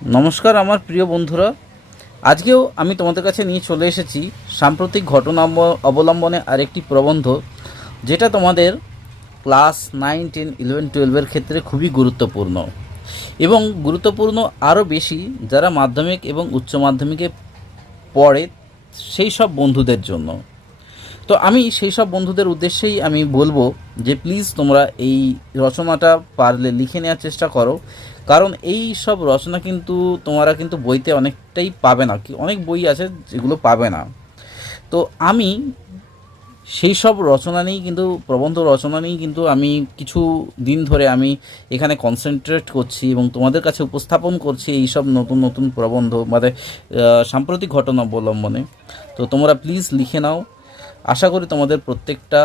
নমস্কার আমার প্রিয় বন্ধুরা, আজকেও আমি তোমাদের কাছে নিয়ে চলে এসেছি সাম্প্রতিক ঘটনা অবলম্বনে আরেকটি প্রবন্ধ, যেটা তোমাদের ক্লাস 9, 10, 11, 12-এর ক্ষেত্রে খুবই গুরুত্বপূর্ণ এবং গুরুত্বপূর্ণ আরও বেশি যারা মাধ্যমিক এবং উচ্চ মাধ্যমিকে পড়ে সেই সব বন্ধুদের জন্য। তো আমি সেই সব বন্ধুদের উদ্দেশ্যেই আমি বলবো যে প্লিজ তোমরা এই রচনাটা পারলে লিখে নেওয়ার চেষ্টা করো, কারণ এই সব রচনা কিন্তু তোমরা কিন্তু বইতে অনেকটাই পাবে না, অনেক বই আছে যেগুলো পাবে না। তো আমি সেই সব রচনা নিয়েই কিন্তু প্রবন্ধ রচনা নিয়েই কিন্তু আমি কিছু দিন ধরে আমি এখানে কনসেন্ট্রেট করছি এবং তোমাদের কাছে উপস্থাপন করছি এই সব নতুন নতুন প্রবন্ধ মানে সাম্প্রতিক ঘটনা অবলম্বনে। তো তোমরা প্লিজ লিখে নাও। আশা করি তোমাদের প্রত্যেকটা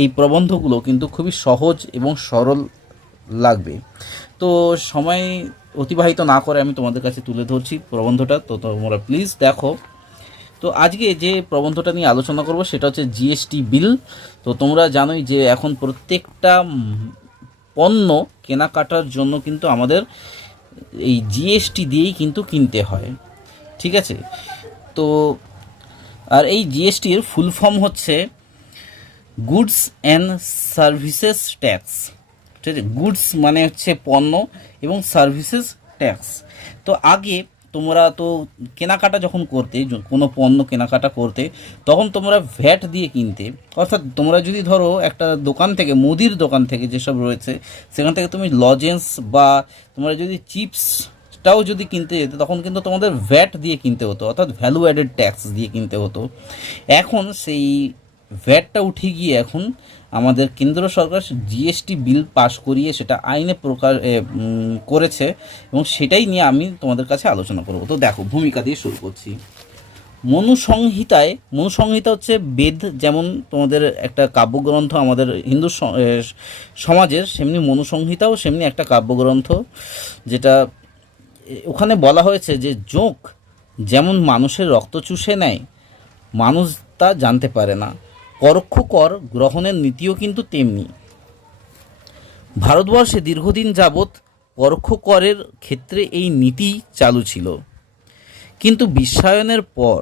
এই প্রবন্ধগুলো কিন্তু খুবই সহজ এবং সরল লাগবে। তো সময় অতিবাহিত না করে আমি তোমাদের কাছে তুলে ধরছি প্রবন্ধটা, তো তোমরা প্লিজ দেখো। তো আজকে যে প্রবন্ধটা নিয়ে আলোচনা করব সেটা হচ্ছে জিএসটি বিল। তো তোমরা জানোই যে এখন প্রত্যেকটা পণ্য কেনাকাটার জন্য কিন্তু আমাদের এই জিএসটি দিয়েই কিন্তু কিনতে হয়, ঠিক আছে? তো আর এই জিএসটির ফুল ফর্ম হচ্ছে গুডস অ্যান্ড সার্ভিসেস ট্যাক্স, ঠিক আছে? গুডস মানে হচ্ছে পণ্য এবং সার্ভিসেস ট্যাক্স। তো আগে তোমরা তো কেনাকাটা যখন করতে, কোনো পণ্য কেনাকাটা করতে, তখন তোমরা ভ্যাট দিয়ে কিনতে। অর্থাৎ তোমরা যদি ধরো একটা দোকান থেকে, মুদির দোকান থেকে যেসব রয়েছে সেখান থেকে তুমি লজেন্স বা তোমরা যদি চিপসটাও যদি কিনতে যেতে, তখন কিন্তু তোমাদের ভ্যাট দিয়ে কিনতে হতো, অর্থাৎ ভ্যালু অ্যাডেড ট্যাক্স দিয়ে কিনতে হতো। এখন সেই ভ্যাটটা উঠে গিয়ে এখন আমাদের কেন্দ্র সরকার জিএসটি বিল পাশ করিয়ে সেটা আইনে করেছে এবং সেটাই নিয়ে আমি তোমাদের কাছে আলোচনা করব। তো দেখো, ভূমিকা দিয়ে শুরু করছি। মনুসংহিতা হচ্ছে বেদ, যেমন তোমাদের একটা কাব্যগ্রন্থ আমাদের হিন্দু সমাজের, সেমনি মনুসংহিতাও সেমনি একটা কাব্যগ্রন্থ, যেটা ওখানে বলা হয়েছে যে যোগ যেমন মানুষের রক্ত চুষে নেয়, মানুষ তা জানতে পারে না, পরোক্ষ কর গ্রহণের নীতিও কিন্তু তেমনি। ভারতবর্ষে দীর্ঘদিন যাবৎ পরোক্ষ করের ক্ষেত্রে এই নীতি চালু ছিল, কিন্তু বিশ্বায়নের পর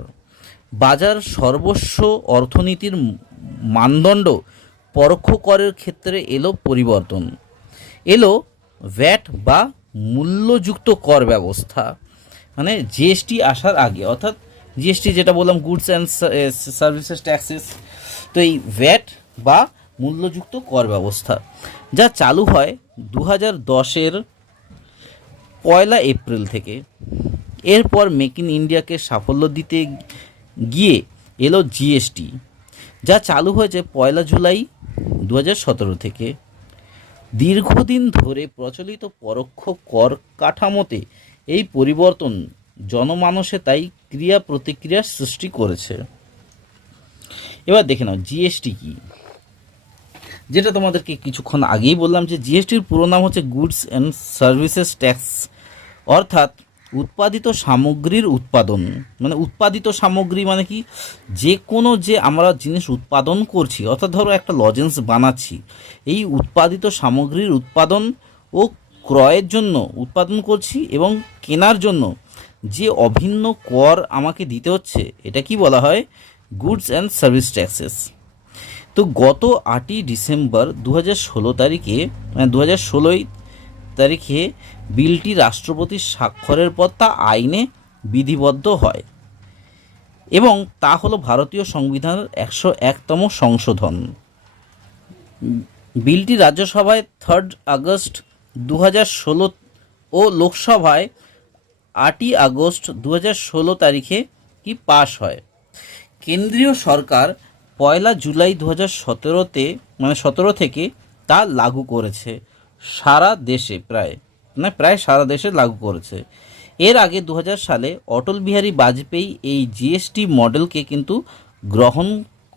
বাজার সর্বস্ব অর্থনীতির মানদণ্ড পরোক্ষ করের ক্ষেত্রে এলো পরিবর্তন, এলো ভ্যাট বা মূল্যযুক্ত কর ব্যবস্থা। মানে জিএসটি আসার আগে, অর্থাৎ জিএসটি যেটা বললাম গুডস অ্যান্ড সার্ভিসেস ট্যাক্সেস, তো এই ভ্যাট বা মূল্যযুক্ত কর ব্যবস্থা যা চালু হয় 2010-এর 1 এপ্রিল থেকে। এরপর মেক ইন ইন্ডিয়াকে সাফল্য দিতে গিয়ে এলো জিএসটি, যা চালু হয়েছে 1 জুলাই 2017 থেকে। দীর্ঘদিন ধরে প্রচলিত পরোক্ষ কর কাঠামোতে এই পরিবর্তন জনমানসে তাই ক্রিয়া প্রতিক্রিয়ার সৃষ্টি করেছে। এবার দেখে নাও জিএসটি কি, যেটা তোমাদেরকে কিছুক্ষণ আগেই বললাম যে জিএসটির পুরো নাম হচ্ছে গুডস অ্যান্ড সার্ভিসেস ট্যাক্স, অর্থাৎ উৎপাদিত সামগ্রীর উৎপাদন। মানে উৎপাদিত সামগ্রী মানে কি, যে কোনো যে আমরা জিনিস উৎপাদন করছি, অর্থাৎ ধরো একটা লজেন্স বানাচ্ছি, এই উৎপাদিত সামগ্রীর উৎপাদন ও ক্রয়ের জন্য উৎপাদন করছি এবং কেনার জন্য যে অভিন্ন কর আমাকে দিতে হচ্ছে, এটা কি বলা হয়? Goods and service taxes. তো গত 8ই ডিসেম্বর 2016 তারিখে, মানে 2016 তারিখে বিলটি রাষ্ট্রপতির স্বাক্ষরের পর তা আইনে বিধিবদ্ধ হয় এবং তা হলো ভারতীয় সংবিধানের 101তম সংশোধন। বিলটি রাজ্যসভায় 3 আগস্ট 2016 ও লোকসভায় 8ই আগস্ট 2016 তারিখে কি পাশ হয়। কেন্দ্রীয় সরকার 1 জুলাই 2017-তে মানে 17 থেকে তা লাগু করেছে সারা দেশে, প্রায় সারা দেশে লাগু করেছে। এর আগে 2000 সালে অটল বিহারী বাজপেয়ী এই জিএসটি মডেলকে কিন্তু গ্রহণ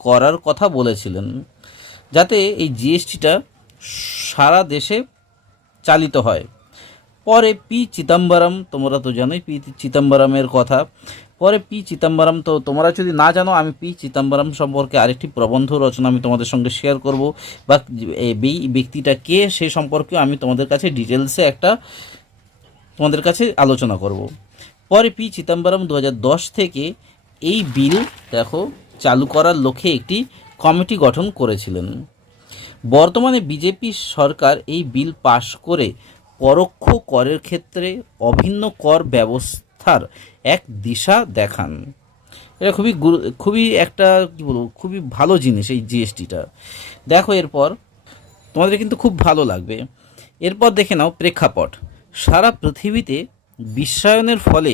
করার কথা বলেছিলেন, যাতে এই জিএসটিটা সারা দেশে চালিত হয়। পরে পি চিদম্বরম, তোমরা তো জানোই পি চিদম্বরমের কথা, পরে পি চিদম্বরম, তো তোমরা যদি না জানো আমি পি চিদম্বরম সম্পর্কে আরেকটি প্রবন্ধ রচনা আমি তোমাদের সঙ্গে শেয়ার করব, বা এই ব্যক্তিটা কে সে সম্পর্কেও আমি তোমাদের কাছে ডিটেলসে একটা তোমাদের কাছে আলোচনা করব। পরে পি চিদম্বরম 2010 থেকে এই বিল দেখো চালু করার লক্ষ্যে একটি কমিটি গঠন করেছিলেন। বর্তমানে বিজেপি সরকার এই বিল পাশ করে পরোক্ষ করের ক্ষেত্রে অভিন্ন কর ব্যবস্থার এক দিশা দেখান। এটা খুবই একটা কী বলবো, খুবই ভালো জিনিস এই জিএসটিটা। দেখো এরপর তোমাদের কিন্তু খুব ভালো লাগবে। এরপর দেখে নাও প্রেক্ষাপট। সারা পৃথিবীতে বিশ্বায়নের ফলে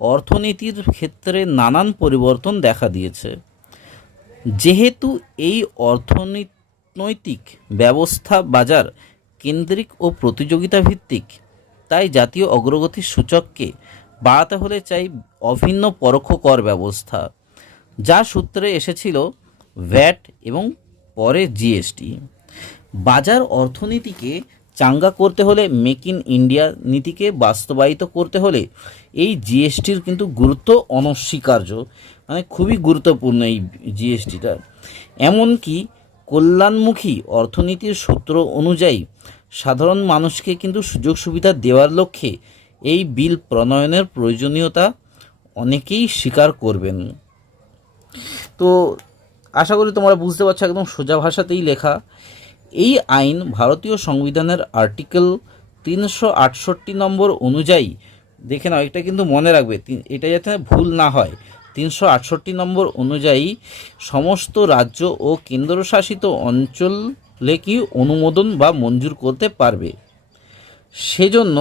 অর্থনীতির ক্ষেত্রে নানান পরিবর্তন দেখা দিয়েছে। যেহেতু এই অর্থনৈতিক ব্যবস্থা বাজার কেন্দ্রিক ও প্রতিযোগিতা ভিত্তিক, তাই জাতীয় অগ্রগতির সূচককে বাড়াতে হলে চাই অভিন্ন পরোক্ষ কর ব্যবস্থা, যার সূত্রে এসেছিল ভ্যাট এবং পরে জিএসটি। বাজার অর্থনীতিকে চাঙ্গা করতে হলে, মেক ইন ইন্ডিয়া নীতিকে বাস্তবায়িত করতে হলে এই জিএসটির কিন্তু গুরুত্ব অনস্বীকার্য, মানে খুবই গুরুত্বপূর্ণ এই জিএসটিটা। এমনকি কল্যাণমুখী অর্থনীতির সূত্র অনুযায়ী সাধারণ মানুষকে কিন্তু সুযোগ সুবিধা দেওয়ার লক্ষ্যে এই বিল প্রণয়নের প্রয়োজনীয়তা অনেকেই স্বীকার করবেন। তো আশা করি তোমরা বুঝতে পারছো, একদম সোজা ভাষাতেই লেখা। এই আইন ভারতীয় সংবিধানের আর্টিকেল 368 নম্বর অনুযায়ী, দেখে নাও এটা কিন্তু মনে রাখবে, এটা যাতে ভুল না হয়, 368 নম্বর অনুযায়ী সমস্ত রাজ্য ও কেন্দ্রশাসিত অঞ্চলে কি অনুমোদন বা মঞ্জুর করতে পারবে। সেজন্য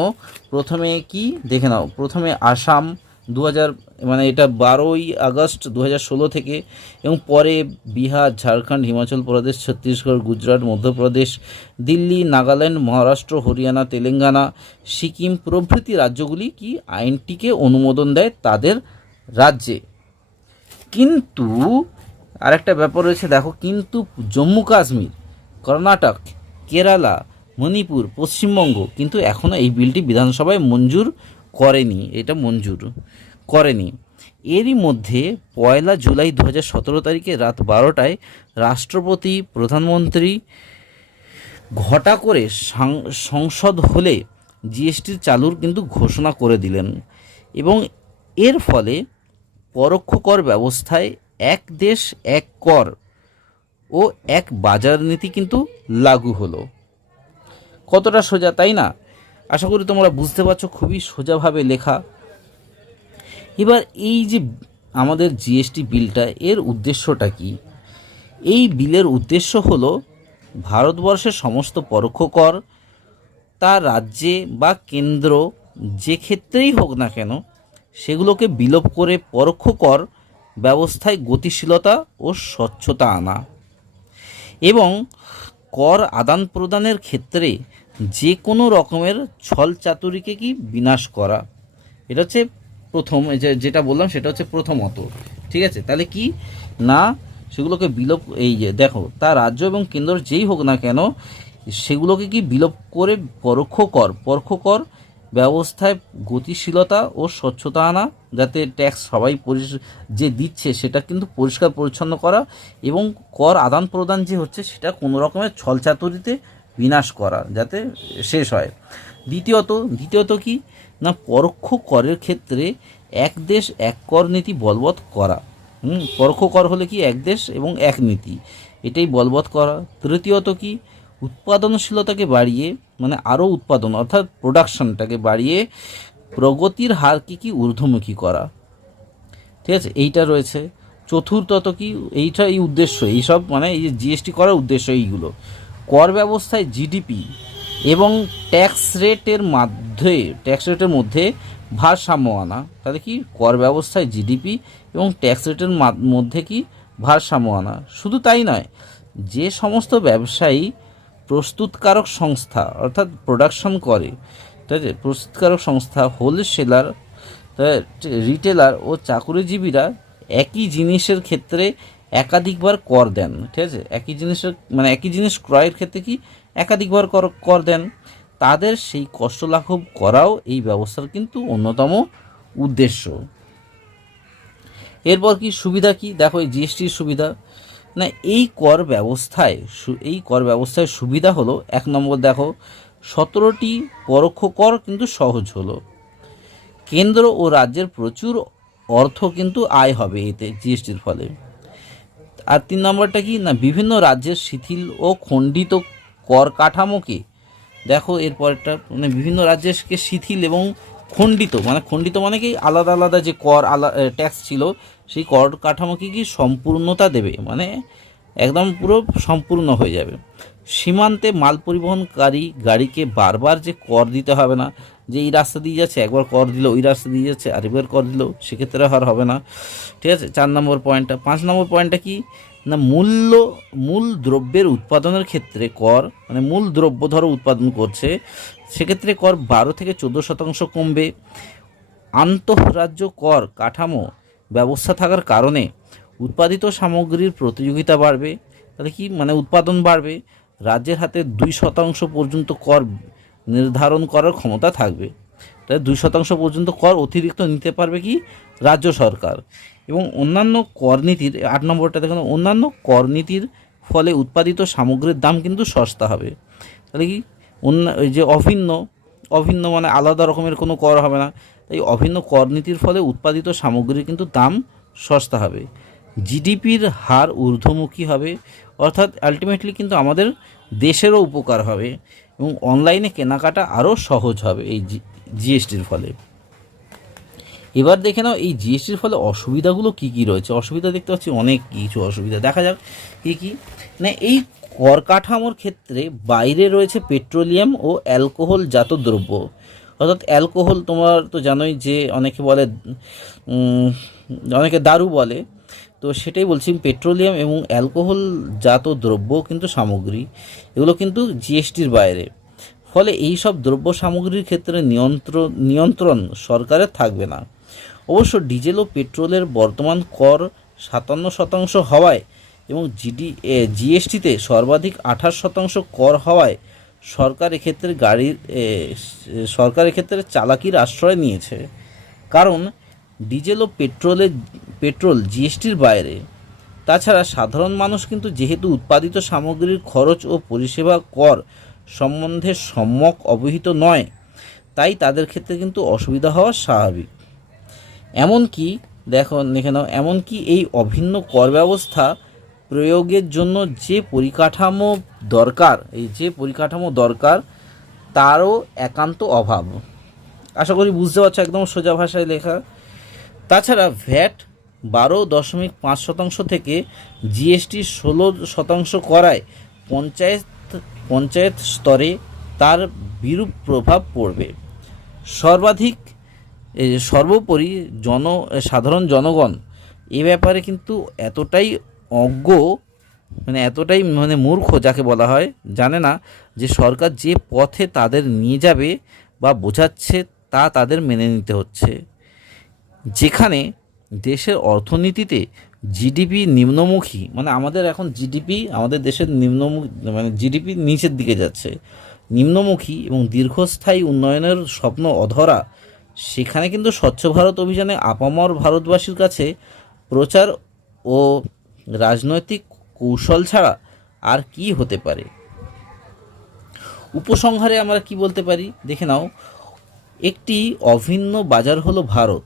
প্রথমে কি দেখে নাও, প্রথমে আসাম 2000 মানে এটা 12ই আগস্ট 2016 থেকে, এবং পরে বিহার, ঝাড়খণ্ড, হিমাচল প্রদেশ, ছত্তিশগড়, গুজরাট, মধ্যপ্রদেশ, দিল্লি, নাগাল্যান্ড, মহারাষ্ট্র, হরিয়ানা, তেলেঙ্গানা, সিকিম প্রভৃতি রাজ্যগুলি কি আইনটিকে অনুমোদন দেয় তাদের রাজ্যে। কিন্তু আরেকটা ব্যাপার রয়েছে, দেখো, কিন্তু জম্মু কাশ্মীর, কর্ণাটক, কেরালা, মণিপুর, পশ্চিমবঙ্গ কিন্তু এখনও এই বিলটি বিধানসভায় মঞ্জুর করেনি, এটা মঞ্জুর করেনি। এরই মধ্যে 1 জুলাই 2017 তারিখে রাত 12টায় রাষ্ট্রপতি প্রধানমন্ত্রী ঘটা করে সংসদ হলে জিএসটির চালুর কিন্তু ঘোষণা করে দিলেন, এবং এর ফলে পরোক্ষ কর ব্যবস্থায় এক দেশ এক কর ও এক বাজার নীতি কিন্তু লাগু হলো। কতটা সোজা, তাই না? আশা করি তোমরা বুঝতে পারছো, খুবই সোজাভাবে লেখা। এবার এই যে আমাদের জিএসটি বিলটা, এর উদ্দেশ্যটা কি? এই বিলের উদ্দেশ্য হলো ভারতবর্ষের সমস্ত পরোক্ষ কর তার রাজ্যে বা কেন্দ্র যে ক্ষেত্রেই হোক না কেন সেগুলোকে বিলোপ করে পরোক্ষ কর ব্যবস্থায় গতিশীলতা ও স্বচ্ছতা আনা, এবং কর আদান প্রদানের ক্ষেত্রে যে কোনো রকমের ছল চাতুরিকে কি বিনাশ করা। এটা হচ্ছে প্রথম, যেটা বললাম সেটা হচ্ছে প্রথমত। ঠিক আছে, তাহলে কি না সেগুলোকে বিলোপ, এই যে দেখো, তা রাজ্য এবং কেন্দ্র যেই হোক না কেন সেগুলোকে কি বিলোপ করে পরোক্ষ কর ব্যবস্থায় গতিশীলতা ও স্বচ্ছতা আনা, যাতে ট্যাক্স সবাই যে দিচ্ছে সেটা কিন্তু পরিষ্কার পরিচ্ছন্ন করা, এবং কর আদান প্রদান যে হচ্ছে সেটা কোনো রকমের ছলচাতুরিতে বিনাশ করা যাতে শেষ হয়। দ্বিতীয়ত কি না, পরোক্ষ করের ক্ষেত্রে এক দেশ এক কর নীতি বলবৎ করা। পরোক্ষ কর হলে কি এক দেশ এবং এক নীতি, এটাই বলবৎ করা। তৃতীয়ত কি, উৎপাদনশীলতাকে বাড়িয়ে, মানে আরও উৎপাদন অর্থাৎ প্রোডাকশনটাকে বাড়িয়ে প্রগতির হারকে কি ঊর্ধ্বমুখী করা। ঠিক আছে, এইটা রয়েছে। চতুর্থত কি, এই উদ্দেশ্য, এইসব মানে এই যে জিএসটি করার উদ্দেশ্য এইগুলো। কর ব্যবস্থায় জিডিপি এবং ট্যাক্স রেটের মধ্যে ভারসাম্য আনা। তাহলে কি, কর ব্যবস্থায় জিডিপি এবং ট্যাক্স রেটের মধ্যে কি ভারসাম্য আনা। শুধু তাই নয়, যে সমস্ত ব্যবসায়ী প্রস্তুতকারক সংস্থা অর্থাৎ প্রোডাকশন করে, ঠিক আছে, প্রস্তুতকারক সংস্থা, হোলসেলার, রিটেলার ও চাকুরিজীবীরা একই জিনিসের ক্ষেত্রে একাধিকবার কর দেন। ঠিক আছে, একই জিনিস ক্রয়ের ক্ষেত্রে কি একাধিকবার কর দেন, তাদের সেই কষ্ট লাঘব করাও এই ব্যবস্থার কিন্তু অন্যতম উদ্দেশ্য। এরপর কি সুবিধা কি, দেখো এই জিএসটির সুবিধা না, এই কর ব্যবস্থায় সুবিধা হলো, 1 নম্বর দেখো, 17টি পরোক্ষ কর কিন্তু সহজ হলো। কেন্দ্র ও রাজ্যের প্রচুর অর্থ কিন্তু আয় হবে এতে জিএসটির ফলে। আর 3 নম্বরটা কি না, বিভিন্ন রাজ্যের শিথিল ও খণ্ডিত কর কাঠামোকে, দেখো এরপরটা মানে বিভিন্ন রাজ্যকে শিথিল এবং খণ্ডিত, মানে খণ্ডিত মানে কি আলাদা আলাদা যে কর ট্যাক্স ছিল সেই কর কাঠামোকে কি সম্পূর্ণতা দেবে, মানে একদম পুরো সম্পূর্ণ হয়ে যাবে। সীমান্তে মাল পরিবহনকারী গাড়িকে বারবার যে কর দিতে হবে না, যে এই রাস্তা দিয়ে যাচ্ছে একবার কর দিল, ওই রাস্তা দিয়ে যাচ্ছে আরেকবার কর দিল, সেক্ষেত্রে আর হবে না। ঠিক আছে, 4 নম্বর পয়েন্টটা। 5 নম্বর পয়েন্টটা কি না, মূল দ্রব্যের উৎপাদনের ক্ষেত্রে কর, মানে মূল দ্রব্য ধরো উৎপাদন করছে, সেক্ষেত্রে কর 12 থেকে 14% কমবে। আন্তঃরাজ্য কর কাঠামো ব্যবস্থা থাকার কারণে উৎপাদিত সামগ্রীর প্রতিযোগিতা বাড়বে। তাহলে কি মানে উৎপাদন বাড়বে, রাজ্যের হাতে 2% পর্যন্ত কর নির্ধারণ করার ক্ষমতা থাকবে। তাহলে 2% পর্যন্ত কর অতিরিক্ত নিতে পারবে কি রাজ্য সরকার। এবং অন্যান্য কর নীতির 8 নম্বরটা দেখুন, অন্যান্য কর নীতির ফলে উৎপাদিত সামগ্রীর দাম কিন্তু সস্তা হবে। তাহলে কি ওই যে অভিন্ন মানে আলাদা রকমের কোনো কর হবে না, তাই অভিন্ন কর নীতির ফলে উৎপাদিত সামগ্রীর কিন্তু দাম সস্তা হবে। জিডিপির হার ঊর্ধ্বমুখী হবে, অর্থাৎ আলটিমেটলি কিন্তু আমাদের দেশেরও উপকার হবে এবং অনলাইনে কেনাকাটা আরও সহজ হবে এই জিএসটির ফলে। এবার দেখে নাও এই জিএসটির ফলে অসুবিধাগুলো কি কি রয়েছে। অসুবিধা দেখতে পাচ্ছি অনেক কিছু অসুবিধা, দেখা যাক কি কি না। এই কর কাঠামোর ক্ষেত্রে বাইরে রয়েছে পেট্রোলিয়াম ও অ্যালকোহলজাত দ্রব্য, অর্থাৎ অ্যালকোহল তোমার তো জানোই যে অনেকে বলে অনেকে দারু বলে, তো সেটাই বলছি, পেট্রোলিয়াম এবং অ্যালকোহলজাত দ্রব্য কিন্তু সামগ্রী, এগুলো কিন্তু জিএসটির বাইরে। ফলে এই সব দ্রব্য সামগ্রীর ক্ষেত্রে নিয়ন্ত্রণ সরকারের থাকবে না। অবশ্য ডিজেল ও পেট্রোলের বর্তমান কর 57% হওয়ায় এবং জিএসটিতে সর্বাধিক 28% কর হওয়ায় সরকার এক্ষেত্রে চালাকির আশ্রয় নিয়েছে। কারণ ডিজেল ও পেট্রোল জিএসটির বাইরে। তাছাড়া সাধারণ মানুষ কিন্তু যেহেতু উৎপাদিত সামগ্রীর খরচ ও পরিষেবা কর সম্বন্ধে সম্যক অবহিত নয়, তাই তাদের ক্ষেত্রে কিন্তু অসুবিধা হওয়া স্বাভাবিক। এমনকি দেখে নাও, এমনকি এই অভিন্ন কর ব্যবস্থা প্রয়োগের জন্য যে পরিকাঠামো দরকার তারও একান্ত অভাব। আশা করি বুঝতে পারছো, একদম সোজা ভাষায় লেখা। তাছাড়া ভ্যাট 12.5% থেকে জিএসটি 16% করায় পঞ্চায়েত স্তরে তার বিরূপ প্রভাব পড়বে। সর্বোপরি সাধারণ জনগণ এ ব্যাপারে কিন্তু এতটাই মূর্খ যাকে বলা হয়, জানে না যে সরকার যে পথে তাদের নিয়ে যাবে বা বোঝাচ্ছে তা তাদের মেনে নিতে হচ্ছে। যেখানে দেশের অর্থনীতিতে জিডিপি নিম্নমুখী, মানে আমাদের এখন আমাদের দেশের জিডিপি নিচের দিকে যাচ্ছে, নিম্নমুখী এবং দীর্ঘস্থায়ী উন্নয়নের স্বপ্ন অধরা, সেখানে কিন্তু স্বচ্ছ ভারত অভিযানে আপামর ভারতবাসীর কাছে প্রচার ও রাজনৈতিক কৌশল ছাড়া আর কি হতে পারে। উপসংহারে আমরা কি বলতে পারি দেখে নাও, একটি অভিন্ন বাজার হলো ভারত।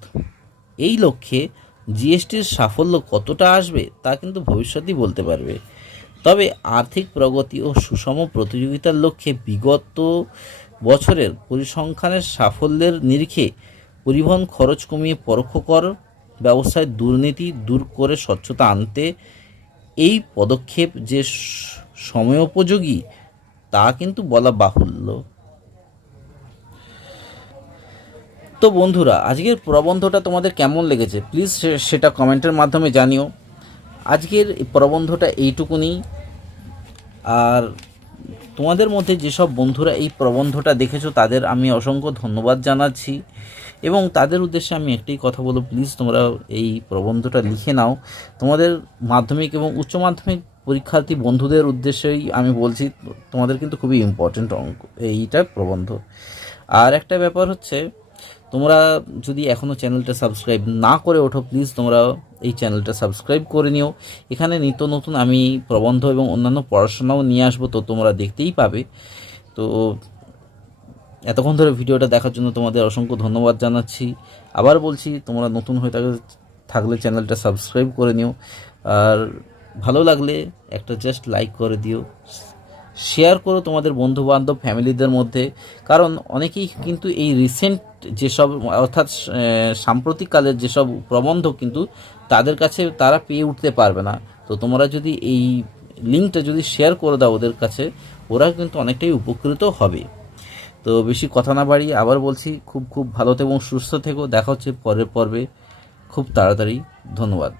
এই লক্ষ্যে জিএসটির সাফল্য কতটা আসবে তা কিন্তু ভবিষ্যতই বলতে পারবে। তবে আর্থিক প্রগতি ও সুষম প্রতিযোগিতার লক্ষ্যে বিগত বছরের পরিসংখ্যানের সাফল্যের নিরিখে পরিবহন খরচ কমিয়ে পরোক্ষ কর ব্যবস্থায় দুর্নীতি দূর করে স্বচ্ছতা আনতে এই পদক্ষেপ যে সময়োপযোগী তা কিন্তু বলা বাহুল্য। তো বন্ধুরা, আজকের প্রবন্ধটা তোমাদের কেমন লেগেছে প্লিজ সেটা কমেন্টের মাধ্যমে জানিও। আজকের প্রবন্ধটা এইটুকুনি। আর তোমাদের মধ্যে যেসব বন্ধুরা এই প্রবন্ধটা দেখেছো তাদের আমি অসংখ্য ধন্যবাদ জানাচ্ছি এবং তাদের উদ্দেশ্যে আমি একটাই কথা বলবো, প্লিজ তোমরা এই প্রবন্ধটা লিখে নাও। তোমাদের মাধ্যমিক এবং উচ্চ মাধ্যমিক পরীক্ষার্থী বন্ধুদের উদ্দেশ্যেই আমি বলছি, তোমাদের কিন্তু খুবই ইম্পর্টেন্ট এইটা প্রবন্ধ। আর একটা ব্যাপার হচ্ছে, তোমরা যদি এখনও চ্যানেলটা সাবস্ক্রাইব না করে ওঠো, প্লিজ তোমরা এই চ্যানেলটা সাবস্ক্রাইব করে নিও। এখানে নিত্য নতুন আমি প্রবন্ধ এবং অন্যান্য পড়াশোনাও নিয়ে আসবো, তো তোমরা দেখতেই পাবে। তো এতক্ষণ ধরে ভিডিওটা দেখার জন্য তোমাদের অসংখ্য ধন্যবাদ জানাচ্ছি। আবার বলছি, তোমরা নতুন হয়ে থাকলে চ্যানেলটা সাবস্ক্রাইব করে নিও, আর ভালো লাগলে একটা জাস্ট লাইক করে দিও, শেয়ার করো তোমাদের বন্ধুবান্ধব ফ্যামিলিদের মধ্যে। কারণ অনেকেই কিন্তু এই রিসেন্ট যেসব, অর্থাৎ সাম্প্রতিককালের যেসব প্রবন্ধ কিন্তু তাদের কাছে তারা পেয়ে উঠতে পারবে না। তো তোমরা যদি এই লিঙ্কটা যদি শেয়ার করে দাও ওদের কাছে, ওরা কিন্তু অনেকটাই উপকৃত হবে। তো বেশি কথা না বাড়িয়ে আবার বলছি, খুব খুব ভালো থেকো এবং সুস্থ থেকো। দেখা হচ্ছে পরের পর্বে খুব তাড়াতাড়ি। ধন্যবাদ।